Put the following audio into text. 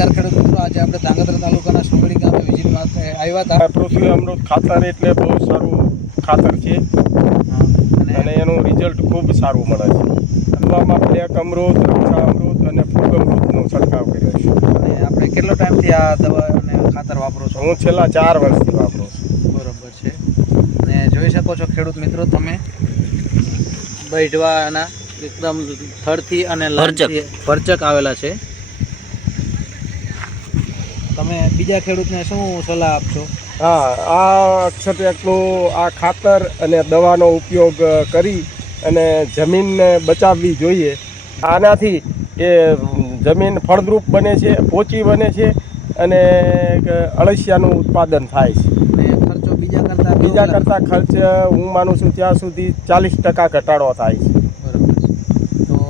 નમસ્કાર ખેડૂત મિત્રો, આજે આપણે ધાંગધ્રા તાલુકાના સુંગડી ગામે વિઝિટમાં આવ્યા હતા. પૃથ્વી અમૃત ખાતર એટલે બહુ સારું ખાતર છે અને એનું રિઝલ્ટ ખૂબ સારું મળે છે. દવામાં બ્લેક અમૃત, રક્ષા અમૃત અને ફૂગ અમૃતનો છંટકાવ કર્યો છે. અને આપણે કેટલો ટાઈમથી આ દવા અને ખાતર વાપરો છો? હું છેલ્લા 4 વર્ષથી વાપરું છું. બરોબર છે. અને જોઈ શકો છો ખેડૂત મિત્રો તમે, બૈઢવાના એકદમ થડથી અને ભરચક આવેલા છે. તમે બીજા ખેડૂતને શું સલાહ આપશો? હા, આ અક્ષરટેકનું આ ખાતર અને દવાનો ઉપયોગ કરી અને જમીનને બચાવવી જોઈએ. આનાથી એ જમીન ફળદ્રુપ બને છે, પોચી બને છે અને અળસિયાનું ઉત્પાદન થાય છે. અને ખર્ચો બીજા કરતાં ખર્ચ હું માનું છું ત્યાં સુધી 40% ઘટાડો થાય છે.